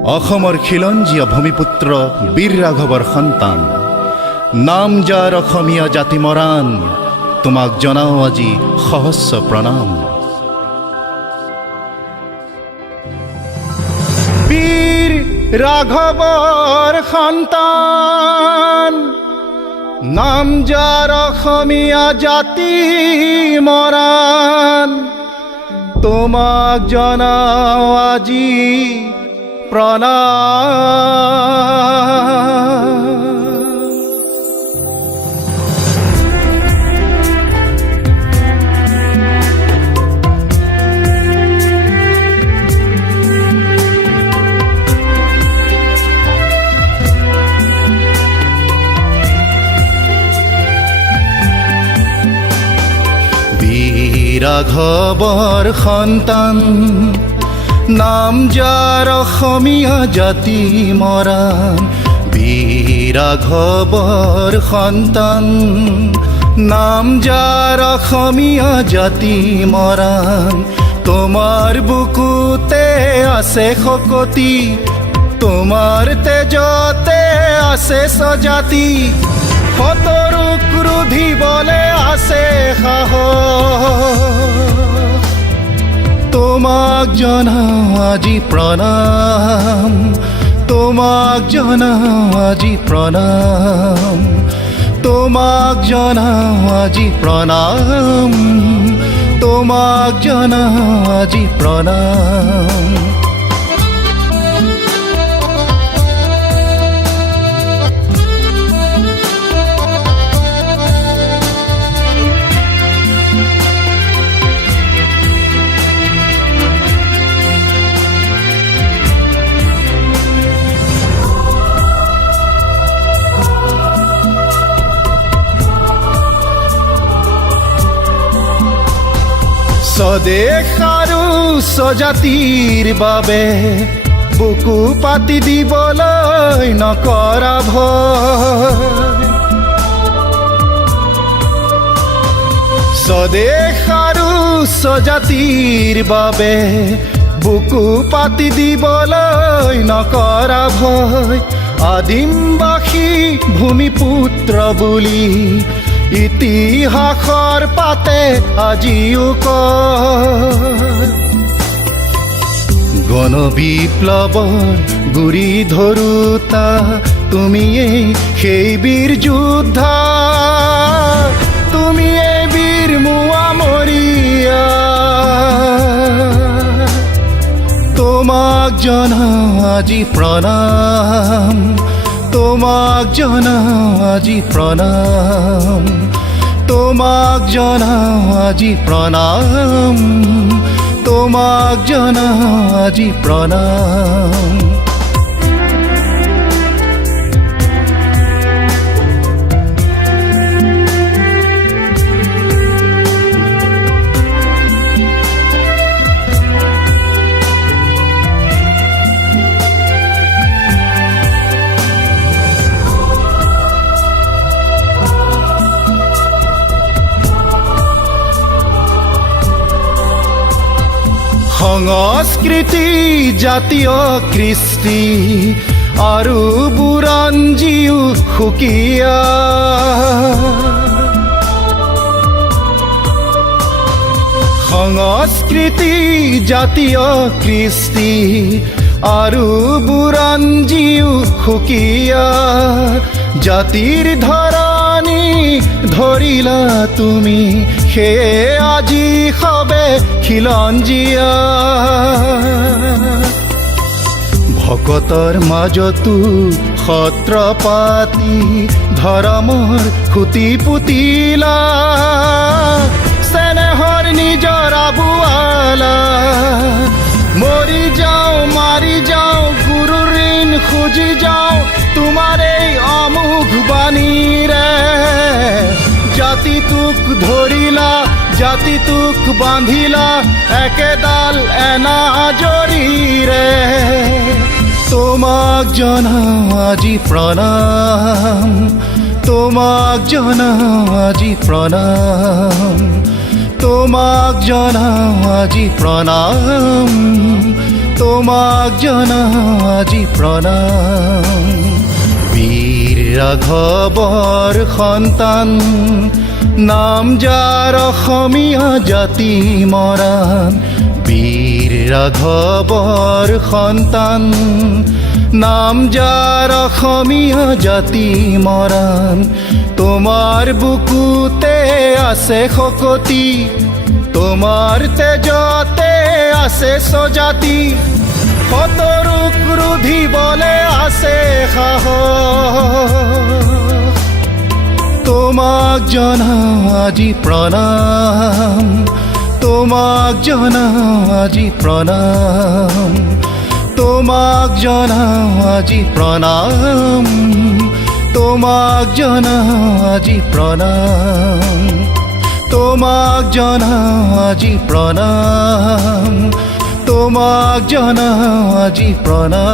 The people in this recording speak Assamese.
অসমৰ খিলঞ্জীয়া ভূমিপুত্ৰ বীৰ ৰাঘৱৰ সন্তান, নাম যাৰ অসমীয়া জাতি মৰাণ, তোমাক জনাওঁ আজি সহস্ৰ প্ৰণাম। বীৰ ৰাঘৱৰ সন্তান, নাম যাৰ অসমীয়া জাতি মৰাণ, তোমাক জনাওঁ আজি প্ৰণাম। বীৰ ৰাঘৱৰ সন্তান, নাম যাৰ অসমীয়া জাতি মৰাণ, বীৰ ৰাঘৱৰ সন্তান, নাম যাৰ অসমীয়া জাতি মৰাণ, তোমাৰ বুকুতে আছে শকতি, তোমাৰ তেজতে আছে স্বজাতি, শতৰুক ৰুধিবলে আছে সাহস, তোমাক জনাওঁ আজি প্ৰণাম, তোমাক জনাওঁ আজি প্ৰণাম, তোমাক জনাওঁ আজি প্ৰণাম, তোমাক জনাওঁ আজি প্ৰণাম। স্বদেশ আৰু স্বজাতিৰ বাবে বুকু পাতি দিবলৈ নকৰা ভয়, স্বদেশ আৰু স্বজাতিৰ বাবে বুকু পাতি দিবলৈ নকৰা ভয়, আদিমবাসী ভূমিপুত্ৰ বুলি ইতিহাসৰ পাতে আজিও কয়, গণ বিপ্লৱৰ গুৰি ধৰোতা তুমিয়েই সেই বীৰ যোদ্ধা, তুমিয়েই বীৰ মোৱামৰীয়া, তোমাক জনাওঁ আজি প্ৰণাম, তোমাক জনাওঁ আজি প্ৰণাম, তোমাক জনাওঁ আজি প্ৰণাম, তোমাক জনাওঁ আজি প্ৰণাম। সংস্কৃতি জাতীয় কৃষ্টি আৰু বুৰঞ্জীও সুকীয়া, সংস্কৃতি জাতীয় কৃষ্টি আৰু বুৰঞ্জীও সুকীয়া, জাতিৰ ধৰণী ধৰিলা তুমি, সেয়ে আজি সবে খিলঞ্জীয়া, ভকতৰ মাজতো সত্ৰ পাতি ধৰ্মৰ খুটি পুতিলা, চেনেহৰ নিজৰ আবুৱালা, মৰি যাওঁ মাৰি যাওঁ গুৰু ঋণ খুজি যাওঁ তোমাৰ এই অমোঘ বাণীৰে, জাতিটোক ধৰিলা জাতিটোক বান্ধিলা একেডাল এনাজৰীৰে, তোমাক জনাওঁ আজি প্ৰণাম, তোমাক জনাওঁ আজি প্ৰণাম, তোমাক জনাওঁ আজি প্ৰণাম, তোমাক জনাও আজি প্ৰণাম। বীৰ ৰাঘৱৰ সন্তান, নাম যাৰ অসমীয়া জাতি মৰাণ। বীৰ ৰাঘৱৰ সন্তান, নাম যাৰ অসমীয়া জাতি মৰাণ। তোমাৰ বুকুতে আছে শকতি, তোমাৰ তেজতে আছে স্বজাতি। শতৰুক ৰুধিবলে আছে সাহস। তোমাক জনাও আজি প্ৰণাম, তোমাক জনাও আজি প্ৰণাম, তোমাক জনাও আজি প্ৰণাম, তোমাক জনাও আজি প্ৰণাম, তোমাক জনাও আজি প্ৰণাম, তোমাক জনাও আজি প্ৰণাম।